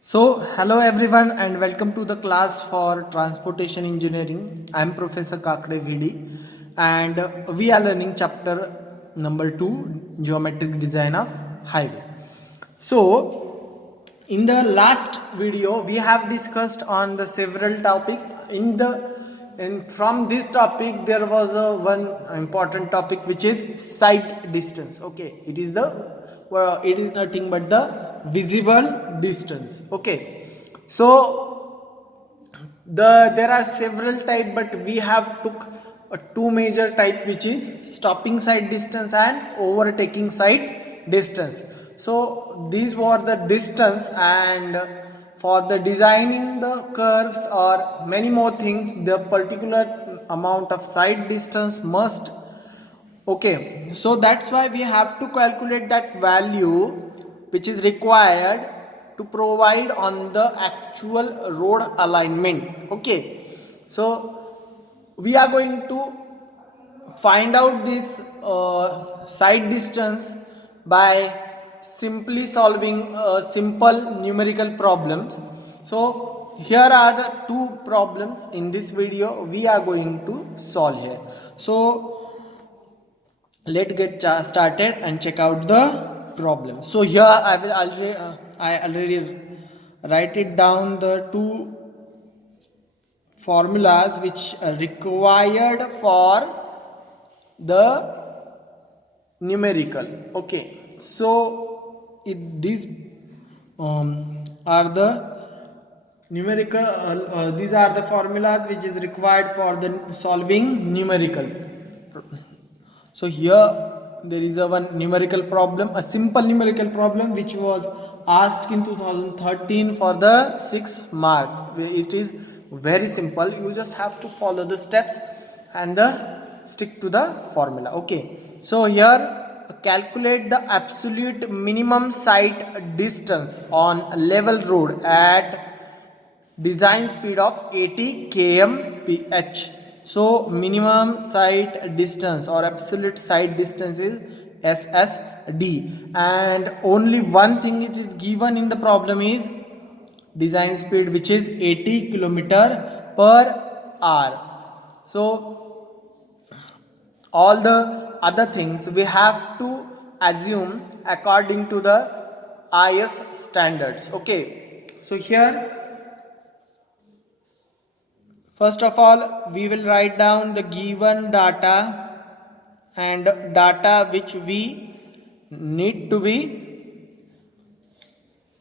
Hello everyone and welcome to the class for Transportation Engineering. I am Professor Kakde Vidi and we are learning chapter number 2, Geometric Design of Highway. In the last video we have discussed on the several topic. And from this topic there was one important topic, which is sight distance. Okay, it is nothing but the visible distance. Okay, so there are several type, but we have took two major type, which is stopping sight distance and overtaking sight distance. So these were the distance, and for the designing the curves or many more things, the particular amount of sight distance must. Okay, so that's why we have to calculate that value which is required to provide on the actual road alignment. Okay, so we are going to find out this side distance by simply solving simple numerical problems. So here are the two problems in this video we are going to solve here. So let's get started and check out the problem. So here I already write it down, the two formulas which are required for the numerical. Okay, so these are the numerical these are the formulas which is required for the solving numerical. So here there is a one numerical problem, a simple numerical problem which was asked in 2013 for the 6 marks. It is very simple. You just have to follow the steps and stick to the formula. Okay. So here calculate the absolute minimum sight distance on level road at design speed of 80 km/h. So minimum sight distance or absolute sight distance is SSD, and only one thing it is given in the problem is design speed, which is 80 km/h. So all the other things we have to assume according to the IS standards. Okay, so here first of all, we will write down the given data and data which we need to be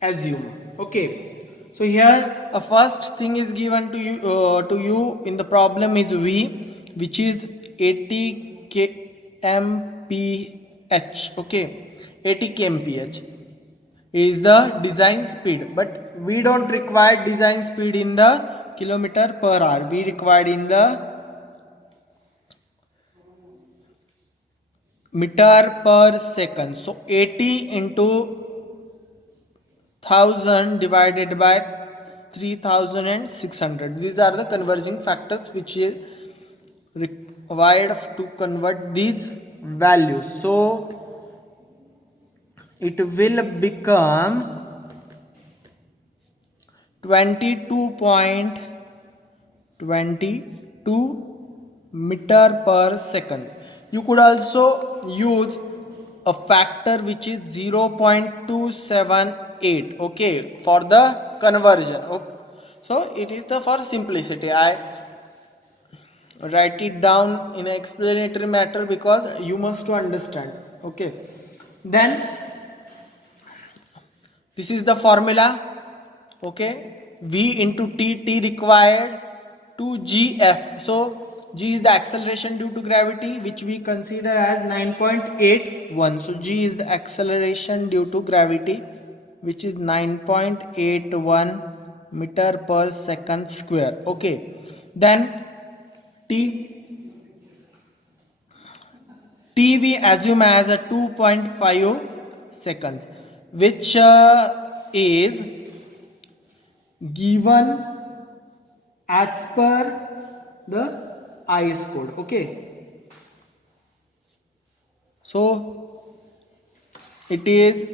assumed. Okay. So here a first thing is given to you in the problem is V, which is 80 kmph. Okay, 80 kmph is the design speed, but we don't require design speed in the km/h. We required in the meter per second. So 80 into 1000 divided by 3600. These are the converging factors which is required to convert these values. So it will become 22.22 meter per second. You could also use a factor which is 0.278, okay, for the conversion. Okay. So it is the for simplicity I write it down in an explanatory matter because you must to understand. Okay, then this is the formula. Okay, V into T required to GF. So G is the acceleration due to gravity, which we consider as 9.81. So G is the acceleration due to gravity, which is 9.81 meter per second square. Okay, then T we assume as a 2.5 seconds, which is given as per the IS code. Okay, so it is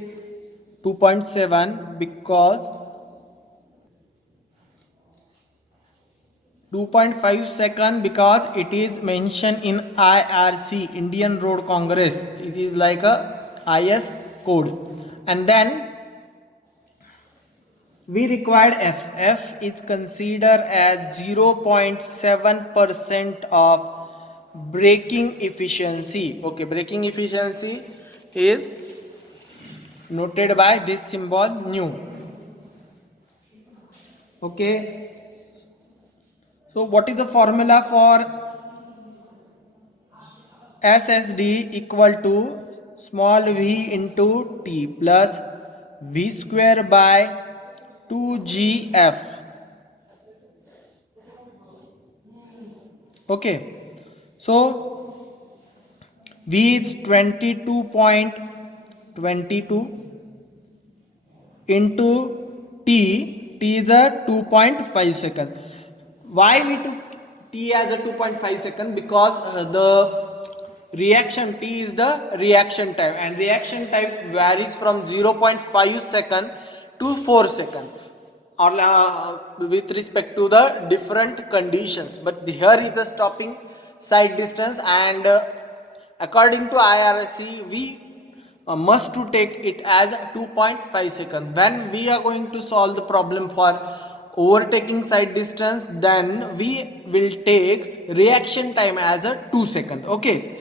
2.7 because 2.5 second because it is mentioned in IRC, Indian Road Congress. It is like a IS code. And then we required F. F is considered as 0.7% of braking efficiency. Okay, braking efficiency is noted by this symbol nu. Okay. So what is the formula for SSD equal to small v into t plus v square by 2gf. Okay, so v is 22.22 into t is a 2.5 second. Why we took t as a 2.5 second? Because the reaction t is the reaction time, and reaction time varies from 0.5 second to 4 second, or with respect to the different conditions. But here is the stopping side distance, and according to IRC we must to take it as 2.5 seconds. When we are going to solve the problem for overtaking side distance, then we will take reaction time as a 2 second. Okay,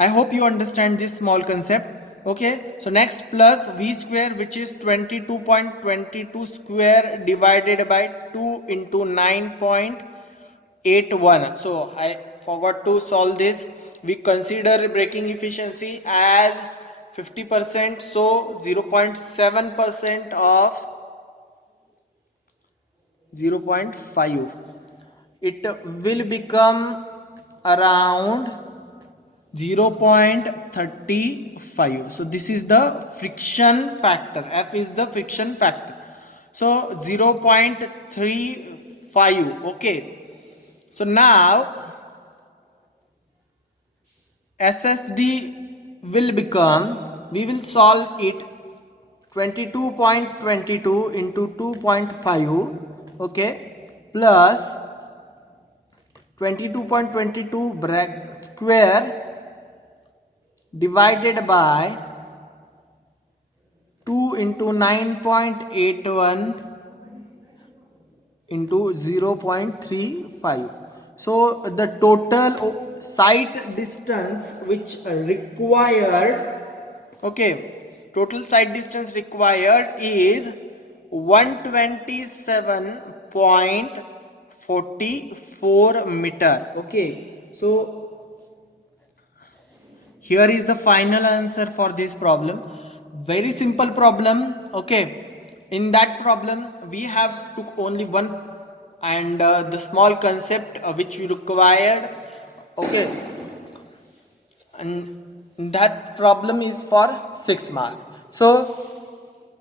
I hope you understand this small concept. Okay, so next plus v square, which is 22.22 square divided by 2 into 9.81. So I forgot to solve this. We consider braking efficiency as 50%, so 0.7% of 0.5, it will become around 0.35. so this is the friction factor. F is the friction factor, so 0.35. okay, so now SSD will become, we will solve it 22.22 into 2.5, okay, plus 22.22 square divided by 2 into 9.81 into 0.35. So the total site distance which required, okay, total site distance required is 127.44 meter. Okay, so here is the final answer for this problem. Very simple problem. Okay, in that problem we have took only one, and the small concept which we required. Okay, and that problem is for 6 marks. So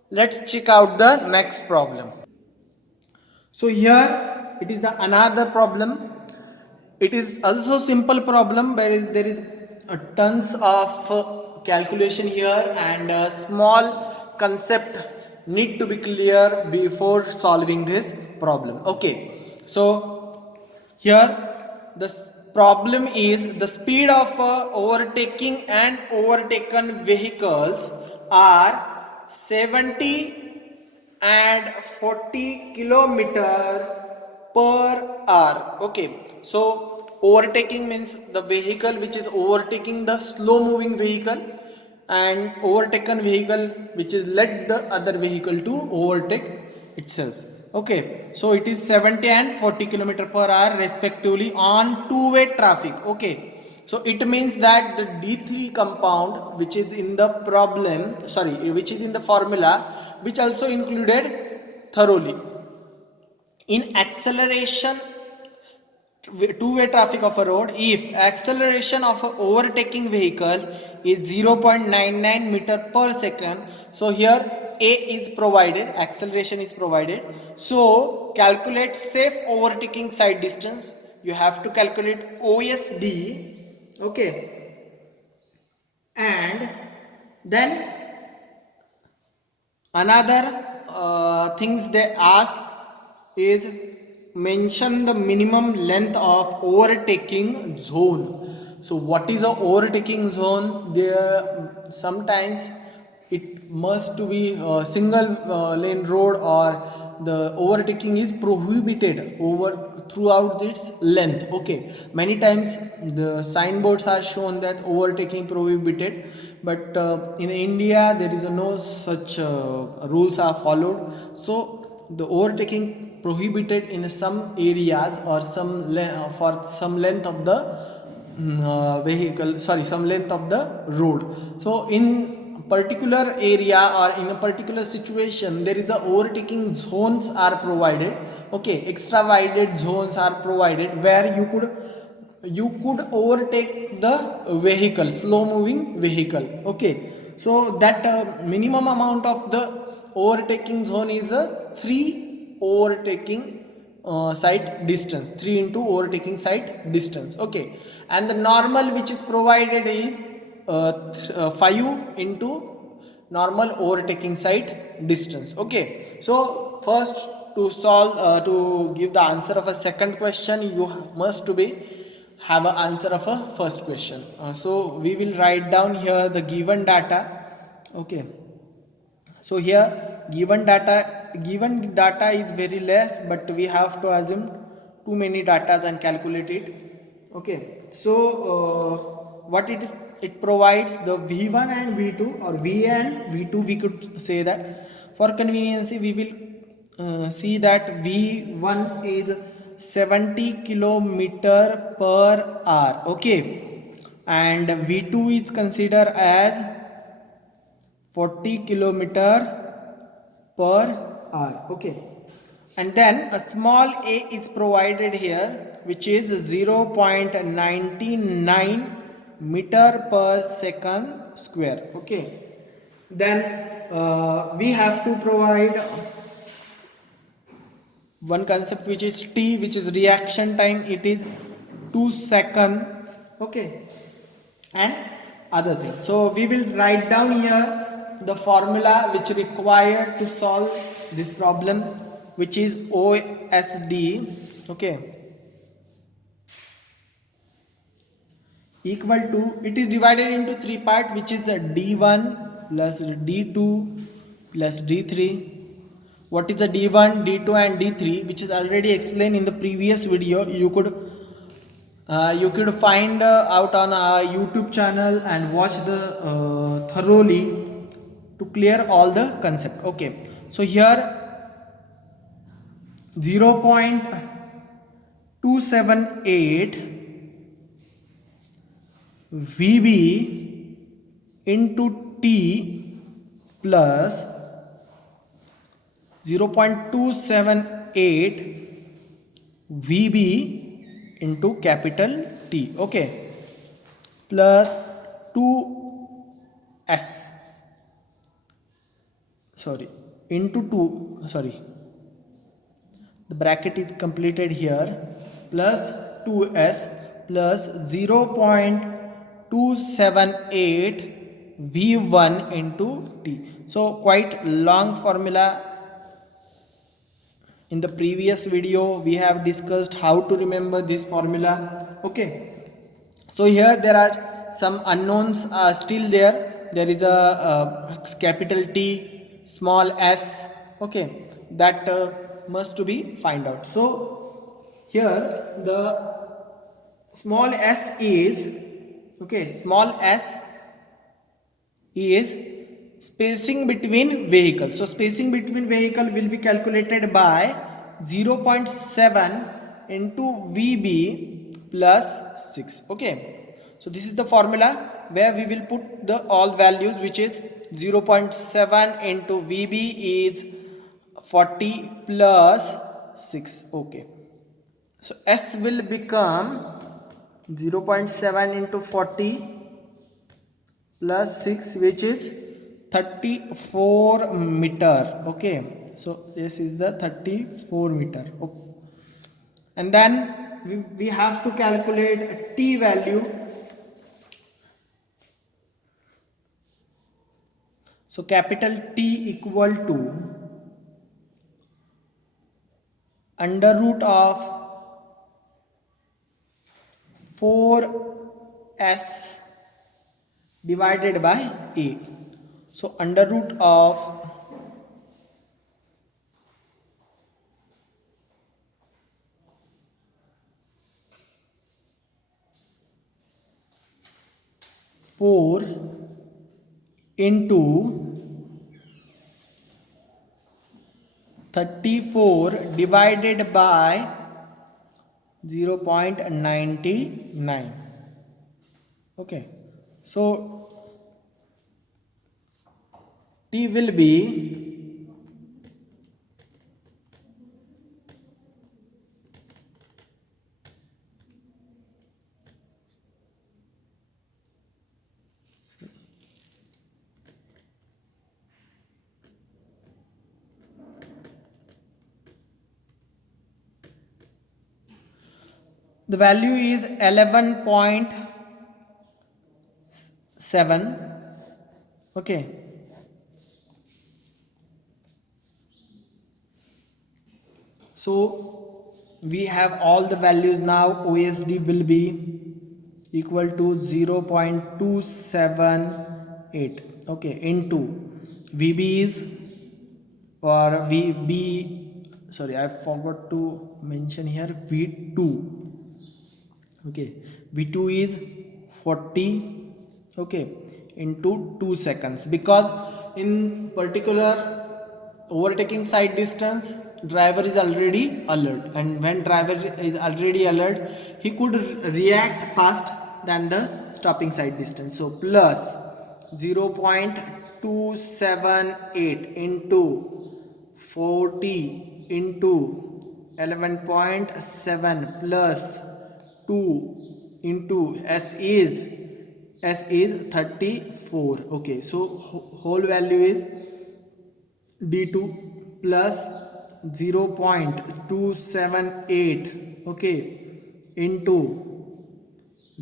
let's check out the next problem. So here it is the another problem. It is also simple problem, but there is tons of calculation here, and small concept need to be clear before solving this problem. Okay, so here the problem is the speed of overtaking and overtaken vehicles are 70 and 40 kilometer per hour. Okay, so overtaking means the vehicle which is overtaking the slow moving vehicle, and overtaken vehicle which is let the other vehicle to overtake itself. Okay, so it is 70 and 40 kilometer per hour respectively on two-way traffic. Okay, so it means that the D3 compound which is in the problem, sorry, which is in the formula, which also included thoroughly in acceleration two-way traffic of a road. If acceleration of an overtaking vehicle is 0.99 meter per second, so here a is provided, acceleration is provided. So calculate safe overtaking side distance. You have to calculate OSD. Okay, and then another things they ask is mention the minimum length of overtaking zone. So what is a overtaking zone? There sometimes it must to be a single lane road, or the overtaking is prohibited over throughout its length. Okay, many times the signboards are shown that overtaking prohibited, but in India there is no such rules are followed. So the overtaking prohibited in some areas, or for some length of the vehicle, sorry, some length of the road. So in particular area or in a particular situation, there is a overtaking zones are provided. Okay, extra widened zones are provided where you could overtake the vehicle, slow moving vehicle. Okay, so that minimum amount of the overtaking zone is a 3 overtaking site distance, 3 into overtaking site distance. Okay, and the normal which is provided is 5 into normal overtaking site distance. Okay, so first, to solve to give the answer of a second question, you must to be have an answer of a first question. So we will write down here the given data. Okay, so here given data is very less, but we have to assume too many datas and calculate it. Okay, so what it provides the v1 and v2, or v and v2, we could say that. For convenience we will see that v1 is 70 kilometer per hour. Okay, and v2 is considered as 40 kilometer per hour. Okay, and then a small a is provided here, which is 0.99 meter per second square. Okay, then we have to provide one concept, which is t, which is reaction time. It is 2 seconds. Okay, and other things. So we will write down here the formula which required to solve this problem, which is OSD. Okay, equal to, it is divided into 3 parts, which is d1 plus d2 plus d3. What is a d1, d2 and d3, which is already explained in the previous video. You could find out on our YouTube channel and watch the thoroughly to clear all the concept. Okay, so here 0.278 VB into T plus 0.278 VB into capital T. Okay, plus 2s, sorry, into 2, sorry, the bracket is completed here, plus 2s plus 0.278 v1 into t. So quite long formula. In the previous video we have discussed how to remember this formula. Okay, so here there are some unknowns still there. There is a capital T, small s. Okay, that must to be find out. So here the small s is, okay, small s is spacing between vehicles. So spacing between vehicle will be calculated by 0.7 into VB plus 6. Okay, so this is the formula where we will put the all values, which is 0.7 into VB is 40 plus 6. Okay, so S will become 0.7 into 40 plus 6, which is 34 meter. Okay, so this is the 34 meter. Okay. And then we have to calculate T value. So capital T equal to under root of 4s divided by a. So under root of 4 into 34 divided by 0.99. Okay, so T will be the value is 11.7. Okay, so we have all the values now. OSD will be equal to 0.278. Okay, into VB is, or VB, sorry, I forgot to mention here, V2. Okay, V2 is 40, okay, into 2 seconds, because in particular overtaking side distance driver is already alert, and when driver is already alert he could react fast than the stopping side distance. So plus 0.278 into 40 into 11.7 plus 2 into s is 34. Okay, so whole value is d2 plus 0.278, okay, into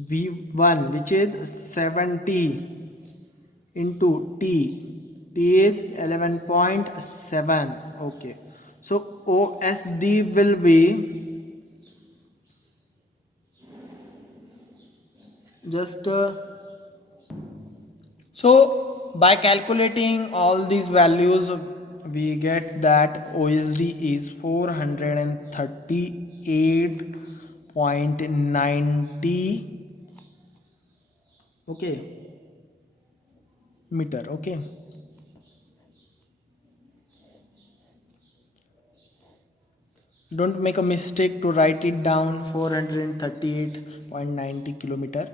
v1, which is 70, into t is 11.7. okay, so OSD will be just so by calculating all these values we get that OSD is 438.90, okay, meter. Okay, don't make a mistake to write it down 438.90 kilometer.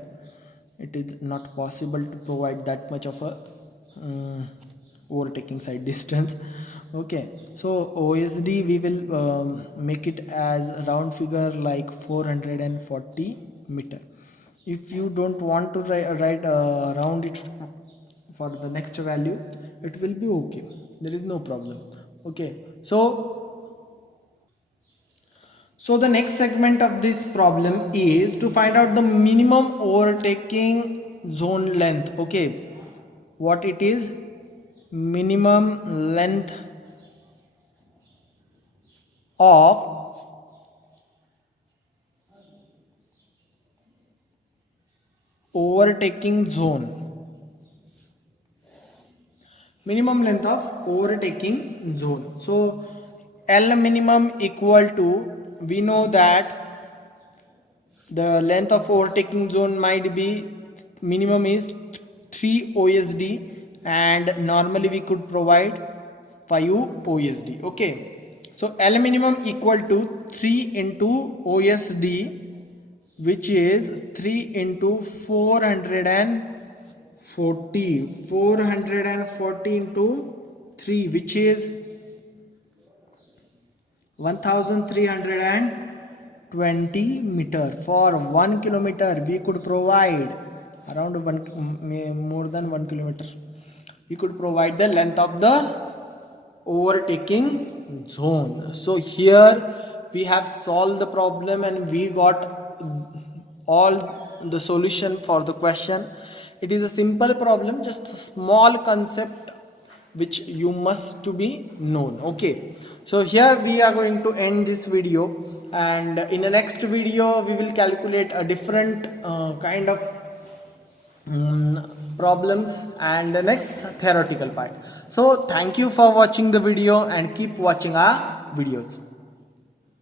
It is not possible to provide that much of a overtaking side distance. Okay, so OSD we will make it as a round figure like 440 meter. If you don't want to write round it for the next value, it will be okay, there is no problem. Okay, so the next segment of this problem is to find out the minimum overtaking zone length. Okay, what it is? Minimum length of overtaking zone. Minimum length of overtaking zone. So L minimum equal to, we know that the length of overtaking zone might be, minimum is 3 OSD and normally we could provide 5 OSD. Okay, so L minimum equal to 3 into OSD, which is 3 into 440 into 3, which is 1320 meter. For 1 kilometer we could provide around more than 1 kilometer we could provide the length of the overtaking zone. So here we have solved the problem and we got all the solution for the question. It is a simple problem, just a small concept which you must to be known. Okay, So here we are going to end this video, and in the next video we will calculate a different kind of problems and the next theoretical part. So thank you for watching the video and keep watching our videos.